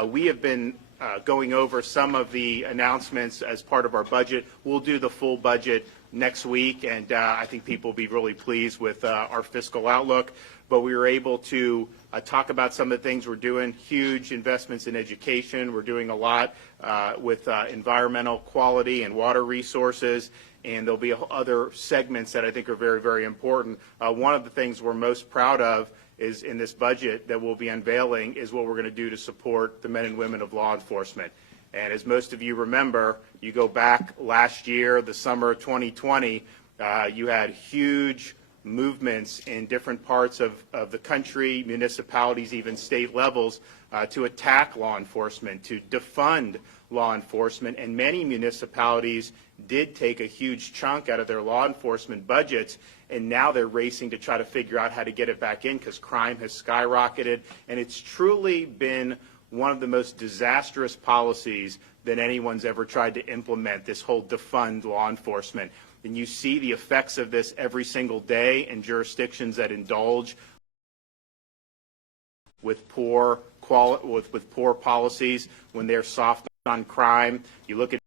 We have been going over some of the announcements as part of our budget. We'll do the full budget next week, and I think people will be really pleased with our fiscal outlook. But we were able to talk about some of the things we're doing, huge investments in education. We're doing a lot with environmental quality and water resources, and there'll be other segments that I think are very, very important. One of the things we're most proud of is in this budget that we'll be unveiling is what we're going to do to support the men and women of law enforcement. And as most of you remember, you go back last year, the summer of 2020, you had huge movements in different parts of the country, municipalities, even state levels, to attack law enforcement, to defund law enforcement, and many municipalities did take a huge chunk out of their law enforcement budgets, and now they're racing to try to figure out how to get it back in because crime has skyrocketed, and it's truly been one of the most disastrous policies that anyone's ever tried to implement, this whole defund law enforcement. And you see the effects of this every single day in jurisdictions that indulge with poor policies when they're soft on crime. You look at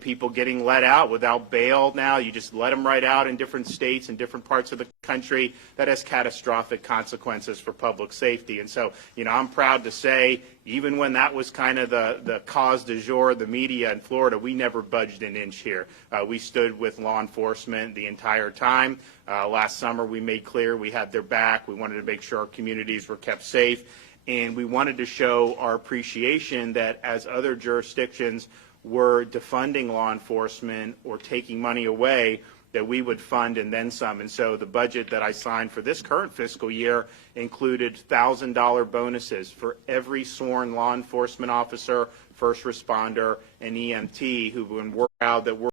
people getting let out without bail now. You just let them right out in different states and different parts of the country. That has catastrophic consequences for public safety. And so, I'm proud to say, even when that was kind of the cause du jour of the media in Florida, we never budged an inch here. We stood with law enforcement the entire time. Last summer, we made clear we had their back. We wanted to make sure our communities were kept safe. And we wanted to show our appreciation that as other jurisdictions were defunding law enforcement or taking money away, that we would fund and then some. And so the budget that I signed for this current fiscal year included $1,000 bonuses for every sworn law enforcement officer, first responder, and EMT who've been proud that we're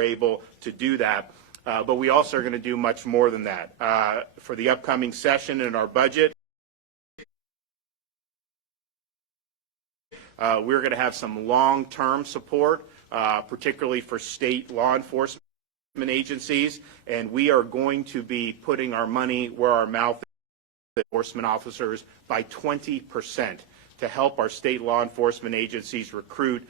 able to do that. But we also are going to do much more than that. For the upcoming session in our budget, we're going to have some long-term support, particularly for state law enforcement agencies, and we are going to be putting our money where our mouth is, enforcement officers, by 20% to help our state law enforcement agencies recruit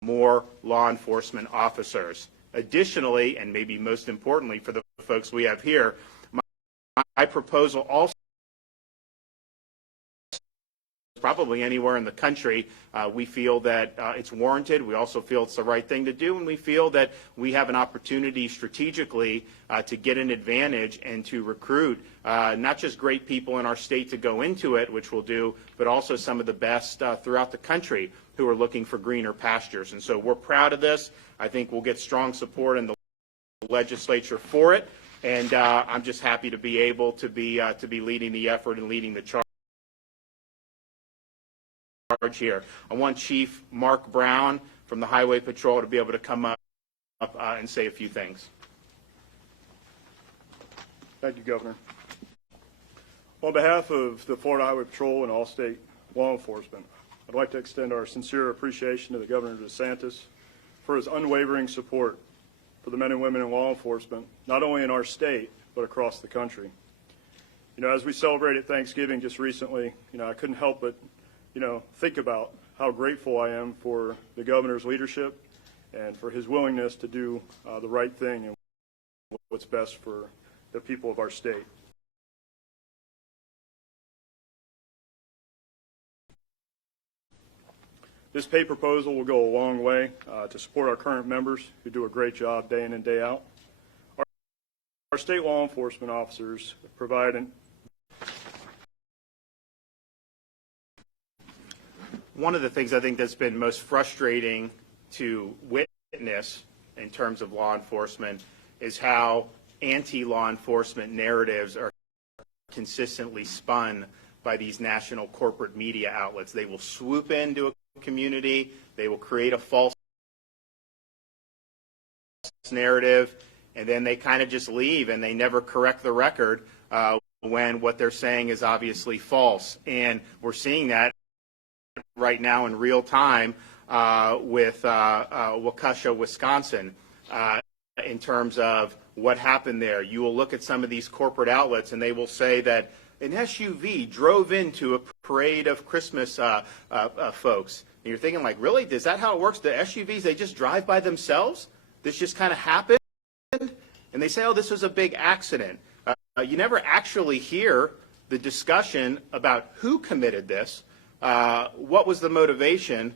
more law enforcement officers. Additionally, and maybe most importantly for the folks we have here, my proposal also probably anywhere in the country. We feel that it's warranted. We also feel it's the right thing to do, and we feel that we have an opportunity strategically to get an advantage and to recruit not just great people in our state to go into it, which we'll do, but also some of the best throughout the country who are looking for greener pastures. And so we're proud of this. I think we'll get strong support in the legislature for it, and I'm just happy to be able to be leading the effort and leading the charge here. I want Chief Mark Brown from the Highway Patrol to be able to come up and say a few things. Thank you, Governor. On behalf of the Florida Highway Patrol and all state law enforcement, I'd like to extend our sincere appreciation to the Governor DeSantis for his unwavering support for the men and women in law enforcement, not only in our state, but across the country. As we celebrated Thanksgiving just recently, I couldn't help but think about how grateful I am for the governor's leadership and for his willingness to do the right thing and what's best for the people of our state. This pay proposal will go a long way to support our current members who do a great job day in and day out. Our state law enforcement officers provide One of the things I think that's been most frustrating to witness in terms of law enforcement is how anti-law enforcement narratives are consistently spun by these national corporate media outlets. They will swoop into a community, they will create a false narrative, and then they kind of just leave and they never correct the record when what they're saying is obviously false. And we're seeing that right now in real time with Waukesha, Wisconsin, in terms of what happened there. You will look at some of these corporate outlets and they will say that an SUV drove into a parade of Christmas folks. And you're thinking, like, really? Is that how it works? The SUVs, they just drive by themselves? This just kind of happened? And they say, oh, this was a big accident. You never actually hear the discussion about who committed this, what was the motivation.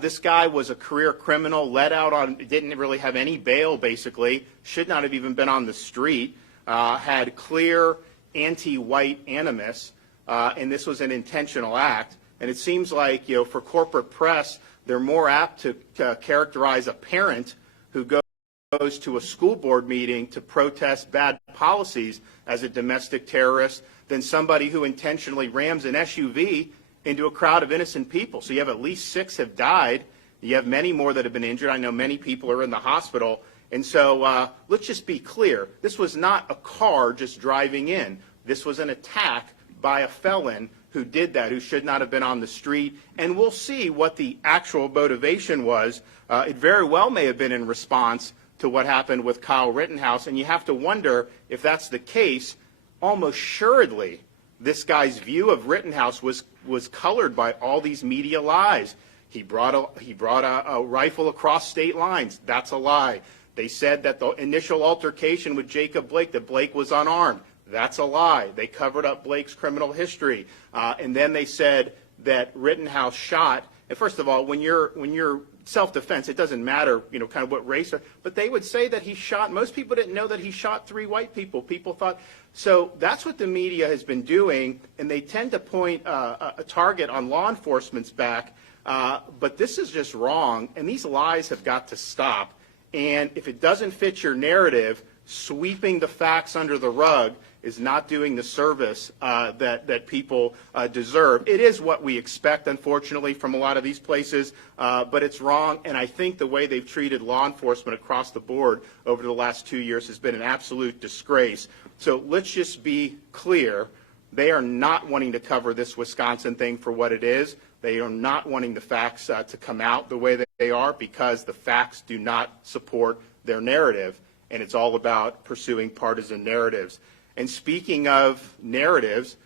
This guy was a career criminal, let out on, didn't really have any bail, basically, should not have even been on the street, had clear anti-white animus, and this was an intentional act. And it seems like, for corporate press, they're more apt to characterize a parent who goes to a school board meeting to protest bad policies as a domestic terrorist than somebody who intentionally rams an SUV into a crowd of innocent people. So you have at least 6 have died. You have many more that have been injured. I know many people are in the hospital. And so let's just be clear. This was not a car just driving in. This was an attack by a felon who did that, who should not have been on the street. And we'll see what the actual motivation was. It very well may have been in response to what happened with Kyle Rittenhouse. And you have to wonder if that's the case. Almost assuredly, this guy's view of Rittenhouse was colored by all these media lies. He brought a rifle across state lines. That's a lie. They said that the initial altercation with Jacob Blake, that Blake was unarmed. That's a lie. They covered up Blake's criminal history. And then they said that Rittenhouse shot. And first of all, when you're self-defense, it doesn't matter, kind of what race, but they would say that he shot. Most people didn't know that he shot 3 white people. People thought, so that's what the media has been doing, and they tend to point a target on law enforcement's back, but this is just wrong, and these lies have got to stop. And if it doesn't fit your narrative, sweeping the facts under the rug is not doing the service that people deserve. It is what we expect, unfortunately, from a lot of these places, but it's wrong. And I think the way they've treated law enforcement across the board over the last 2 years has been an absolute disgrace. So let's just be clear. They are not wanting to cover this Wisconsin thing for what it is. They are not wanting the facts to come out the way that they are because the facts do not support their narrative. And it's all about pursuing partisan narratives. And speaking of narratives,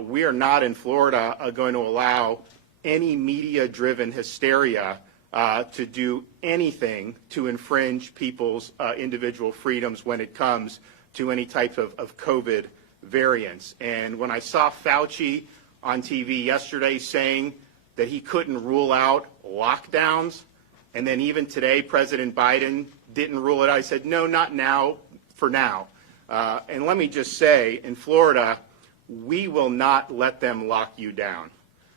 we are not in Florida going to allow any media-driven hysteria to do anything to infringe people's individual freedoms when it comes to any type of COVID variants. And when I saw Fauci on TV yesterday saying that he couldn't rule out lockdowns, and then even today President Biden didn't rule it out, I said, no, not now, for now. And let me just say, in Florida, we will not let them lock you down.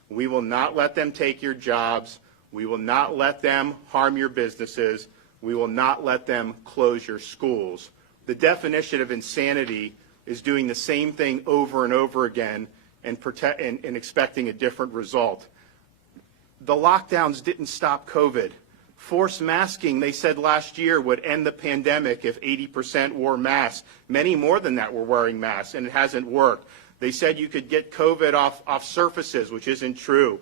We will not let them take your jobs. We will not let them harm your businesses. We will not let them close your schools. The definition of insanity is doing the same thing over and over again and expecting a different result. The lockdowns didn't stop COVID. Forced masking, they said last year, would end the pandemic if 80% wore masks. Many more than that were wearing masks, and it hasn't worked. They said you could get COVID off surfaces, which isn't true.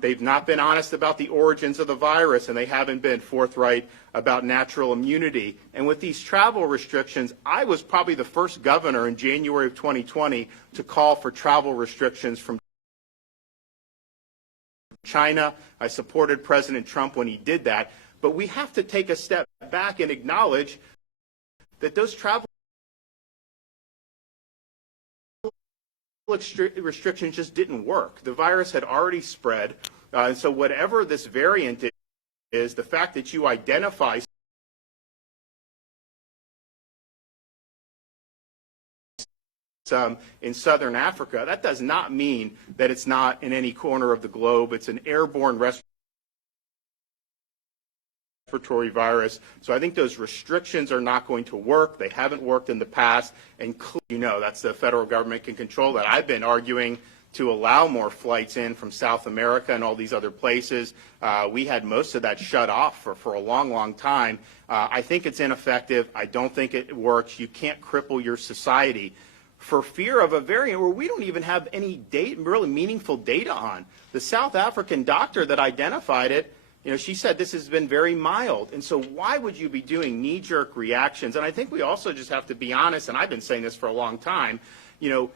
They've not been honest about the origins of the virus, and they haven't been forthright about natural immunity. And with these travel restrictions, I was probably the first governor in January of 2020 to call for travel restrictions from China. I supported President Trump when he did that. But we have to take a step back and acknowledge that those travel restrictions just didn't work. The virus had already spread. And so whatever this variant is, the fact that you identify in southern Africa, that does not mean that it's not in any corner of the globe. It's an airborne respiratory virus. So I think those restrictions are not going to work. They haven't worked in the past. And that's the federal government can control that. I've been arguing to allow more flights in from South America and all these other places. We had most of that shut off for a long, long time. I think it's ineffective. I don't think it works. You can't cripple your society for fear of a variant where we don't even have any really meaningful data on. The South African doctor that identified it, You know, she said this has been very mild. And so why would you be doing knee-jerk reactions? And I think we also just have to be honest, and I've been saying this for a long time, you know,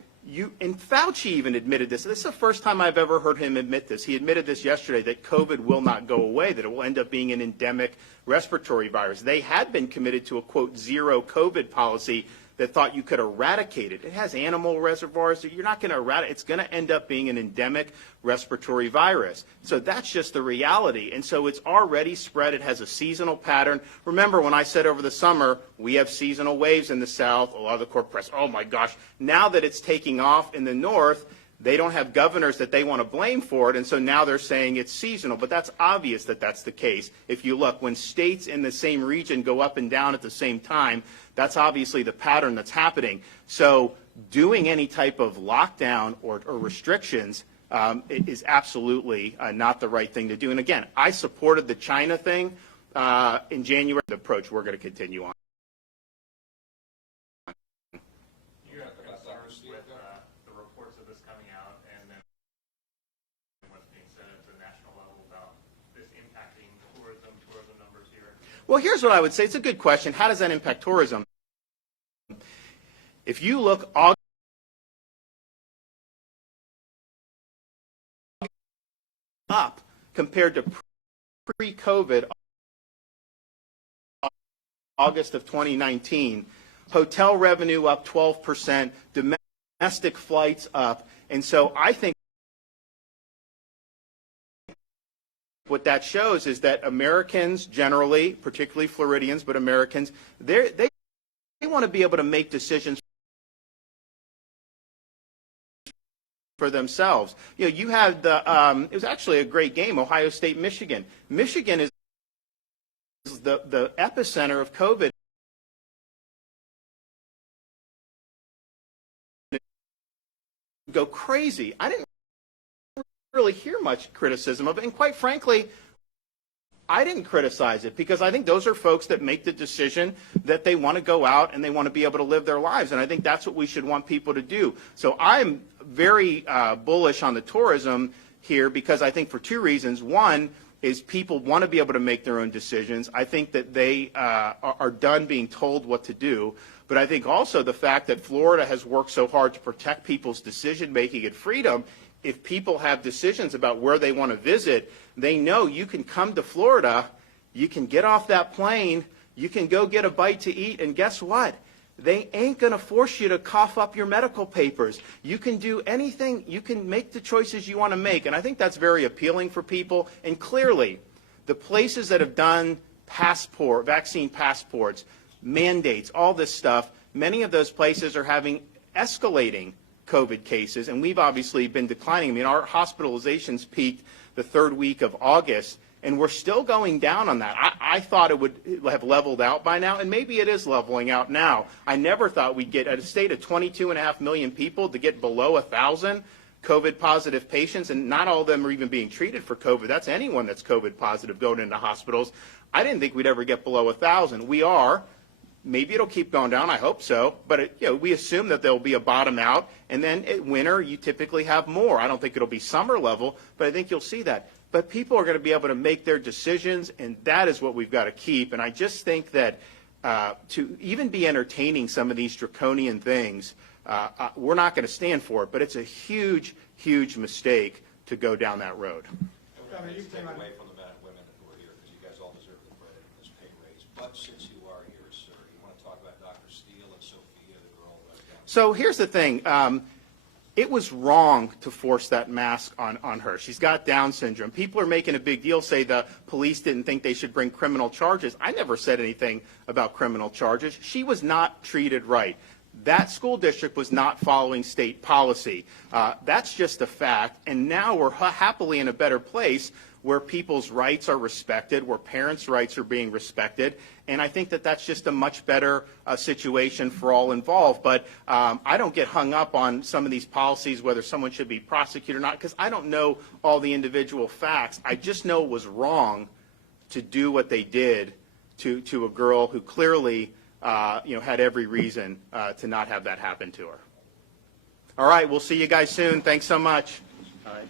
and Fauci even admitted this. This is the first time I've ever heard him admit this. He admitted this yesterday, that COVID will not go away, that it will end up being an endemic respiratory virus. They had been committed to a, quote, zero COVID policy that thought you could eradicate it. It has animal reservoirs. You're not going to eradicate. It's going to end up being an endemic respiratory virus. So that's just the reality. And so it's already spread. It has a seasonal pattern. Remember when I said over the summer, we have seasonal waves in the South, a lot of the corporate press, oh my gosh, now that it's taking off in the North, they don't have governors that they want to blame for it, and so now they're saying it's seasonal. But that's obvious that that's the case. If you look, when states in the same region go up and down at the same time, that's obviously the pattern that's happening. So doing any type of lockdown or restrictions is absolutely not the right thing to do. And again, I supported the China thing in January. The approach we're going to continue on. Well, here's what I would say. It's a good question. How does that impact tourism? If you look up compared to pre-COVID August of 2019, hotel revenue up 12%, domestic flights up, and so I think what that shows is that Americans generally, particularly Floridians, but Americans, they want to be able to make decisions for themselves. You know, you had the, it was actually a great game, Ohio State, Michigan. Michigan is the epicenter of COVID. Go crazy. I didn't really hear much criticism of it, and quite frankly, I didn't criticize it because I think those are folks that make the decision that they want to go out and they want to be able to live their lives, and I think that's what we should want people to do. So I'm very bullish on the tourism here because I think for two reasons. One is people want to be able to make their own decisions. I think that they are done being told what to do. But I think also the fact that Florida has worked so hard to protect people's decision-making and freedom, if people have decisions about where they want to visit, they know you can come to Florida, you can get off that plane, you can go get a bite to eat, and guess what? They ain't going to force you to cough up your medical papers. You can do anything, you can make the choices you want to make, and I think that's very appealing for people. And clearly, the places that have done vaccine passports, mandates, all this stuff, many of those places are having escalating COVID cases, and we've obviously been declining. I mean, our hospitalizations peaked the third week of August, and we're still going down on that. I thought it would have leveled out by now, and maybe it is leveling out now. I never thought we'd get, at a state of 22.5 million people, to get below 1,000 COVID-positive patients, and not all of them are even being treated for COVID. That's anyone that's COVID-positive going into hospitals. I didn't think we'd ever get below 1,000. We are. Maybe it'll keep going down. I hope so. But we assume that there'll be a bottom out, and then at winter you typically have more. I don't think it'll be summer level, but I think you'll see that. But people are going to be able to make their decisions, and that is what we've got to keep. And I just think that to even be entertaining some of these draconian things, we're not going to stand for it. But it's a huge, huge mistake to go down that road. I mean, you take away from the men and women who are here, because you guys all deserve the credit in this pay raise. But since you are here, sir, you want to talk about Dr. Steele and Sophia, the girl down. So here's the thing. It was wrong to force that mask on her. She's got Down syndrome. People are making a big deal, say the police didn't think they should bring criminal charges. I never said anything about criminal charges. She was not treated right. That school district was not following state policy. That's just a fact. And now we're happily in a better place where people's rights are respected, where parents' rights are being respected. And I think that that's just a much better situation for all involved. But I don't get hung up on some of these policies, whether someone should be prosecuted or not, because I don't know all the individual facts. I just know it was wrong to do what they did to a girl who clearly had every reason to not have that happen to her. All right, we'll see you guys soon. Thanks so much. All right.